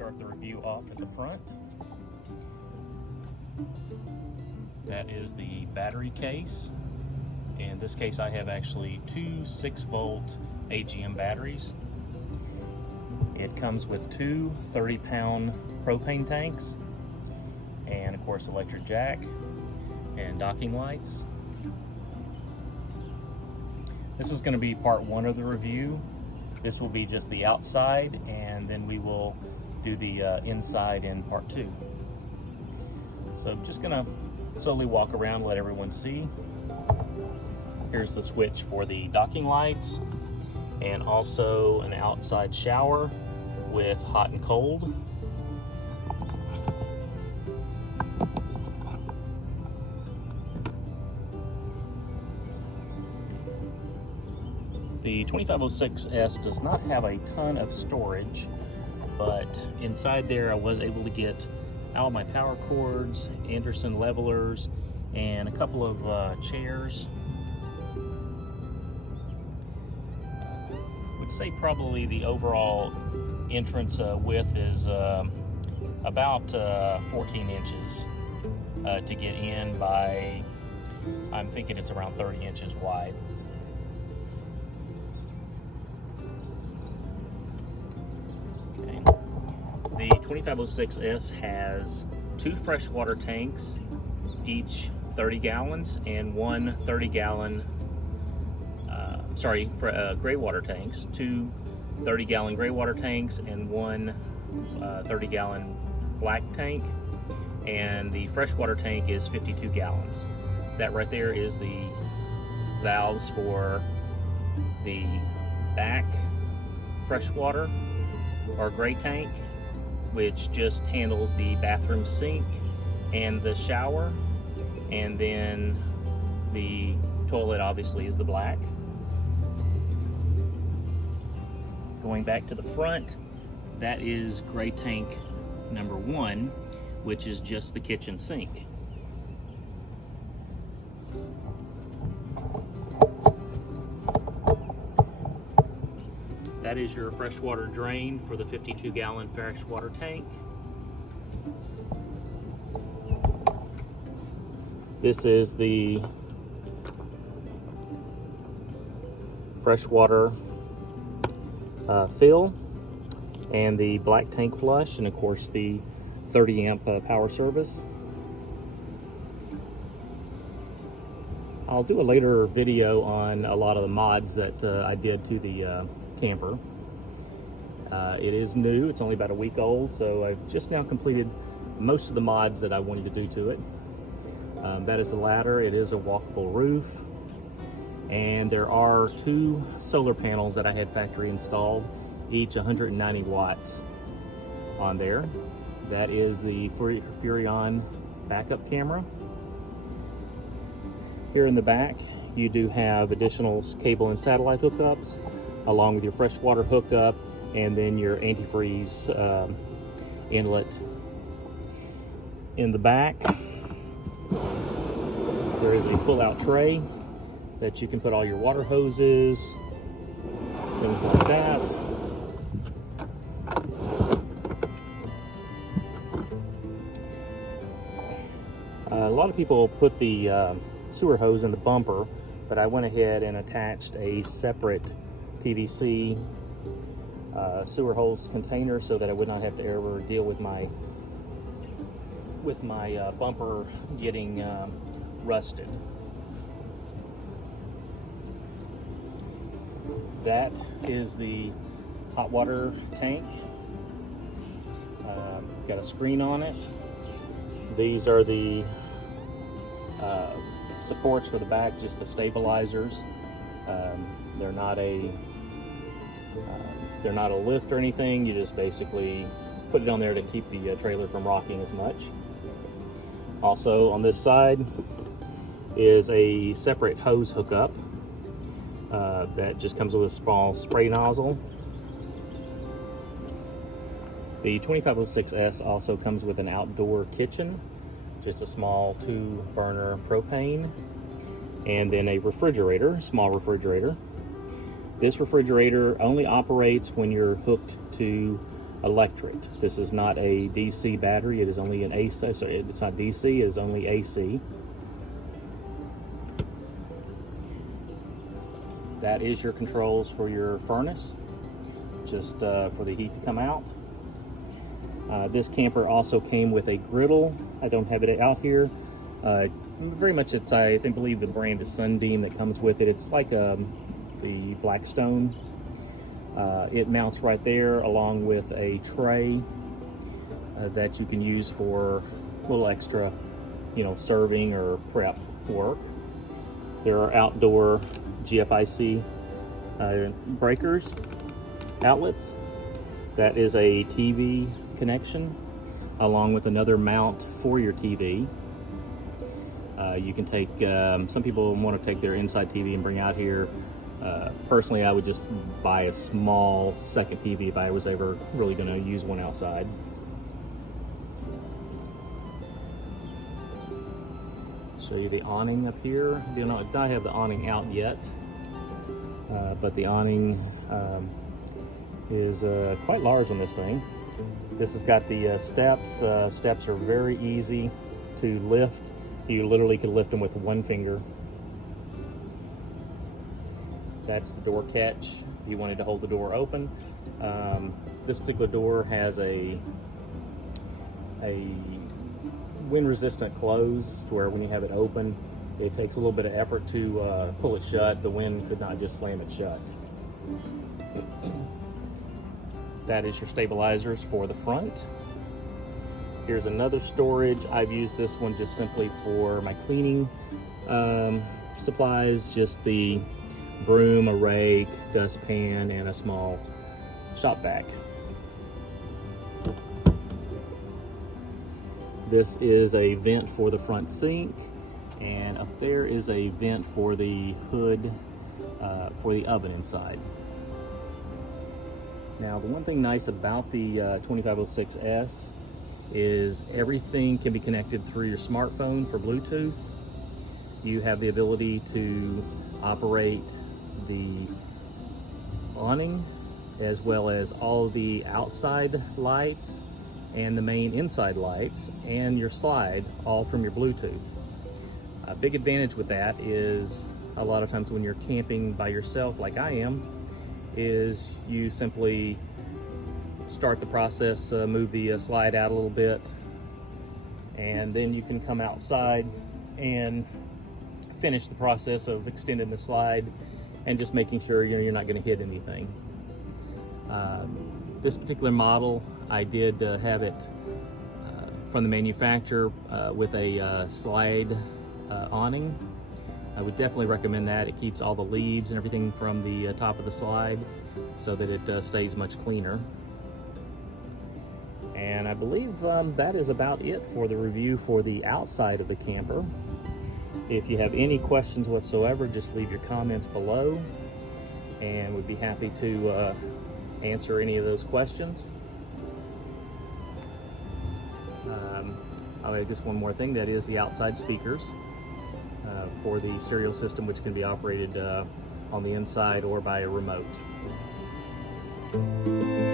start the review off at the front. That is the battery case. In this case, I have actually two 6-volt AGM batteries. It comes with two 30-pound propane tanks, and of course electric jack and docking lights. This is going to be part one of the review. This will be just the outside, and then we will do the inside in part two. So I'm just going to slowly walk around, let everyone see. Here's the switch for the docking lights, and also an outside shower with hot and cold. The 2506s does not have a ton of storage, but inside there I was able to get all my power cords, Anderson levelers, and a couple of chairs. I would say probably the overall entrance width is about 14 inches to get in by, I'm thinking it's around 30 inches wide. Okay. The 2506s has two freshwater tanks, each 30 gallons, and one 30-gallon gray water tanks, two 30-gallon gray water tanks and one 30-gallon black tank, and the freshwater tank is 52 gallons. That right there is the valves for the back freshwater or gray tank, which just handles the bathroom sink and the shower, and then the toilet obviously is the black. Going back to the front, that is gray tank number 1, which is just the kitchen sink. That is your freshwater drain for the 52-gallon freshwater tank. This is the freshwater fill and the black tank flush, and of course the 30 amp power service. I'll do a later video on a lot of the mods that I did to the camper. It is new, it's only about a week old, so I've just now completed most of the mods that I wanted to do to it. That is the ladder. It is a walkable roof, and there are two solar panels that I had factory installed, each 190 watts on there. That is the Furrion backup camera. Here in the back, you do have additional cable and satellite hookups, along with your freshwater hookup, and then your antifreeze inlet. In the back, there is a pull-out tray that you can put all your water hoses, things like that. A lot of people put the sewer hose in the bumper, but I went ahead and attached a separate PVC sewer hose container so that I would not have to ever deal with my bumper getting rusted. That is the hot water tank. Got a screen on it. These are the supports for the back, just the stabilizers. They're not a lift or anything. You just basically put it on there to keep the trailer from rocking as much. Also on this side is a separate hose hookup that just comes with a small spray nozzle. The 2506s also comes with an outdoor kitchen, just a small 2-burner propane, and then a refrigerator, small refrigerator. This refrigerator only operates when you're hooked to electric. This is not a DC battery. It is only an AC. So it's not DC. It is only AC. That is your controls for your furnace, just for the heat to come out. This camper also came with a griddle. I don't have it out here. Very much it's, I believe the brand is Sunbeam that comes with it. It's like the Blackstone. It mounts right there along with a tray that you can use for a little extra, serving or prep work. There are outdoor GFIC breakers, outlets. That is a TV connection along with another mount for your TV. You can take, some people want to take their inside TV and bring out here. Personally, I would just buy a small second TV if I was ever really going to use one outside. Show you the awning up here. I don't have the awning out yet, but the awning is quite large on this thing. This has got the steps. Steps are very easy to lift. You literally can lift them with one finger. That's the door catch if you wanted to hold the door open. This particular door has a wind-resistant close to where when you have it open, it takes a little bit of effort to pull it shut. The wind could not just slam it shut. That is your stabilizers for the front. Here's another storage. I've used this one just simply for my cleaning supplies, just the broom, a rake, dustpan, and a small shop vac. This is a vent for the front sink, and up there is a vent for the hood for the oven inside. Now, the one thing nice about the 2506s is everything can be connected through your smartphone for Bluetooth. You have the ability to operate the awning as well as all the outside lights and the main inside lights and your slide all from your Bluetooth. A big advantage with that is a lot of times when you're camping by yourself like I am, is you simply start the process, move the slide out a little bit, and then you can come outside and finish the process of extending the slide and just making sure you're not going to hit anything. This particular model, I did have it from the manufacturer with a slide awning. I would definitely recommend that. It keeps all the leaves and everything from the top of the slide so that it stays much cleaner. And I believe that is about it for the review for the outside of the camper. If you have any questions whatsoever, just leave your comments below and we'd be happy to answer any of those questions. I'll add just one more thing, that is the outside speakers for the stereo system, which can be operated on the inside or by a remote.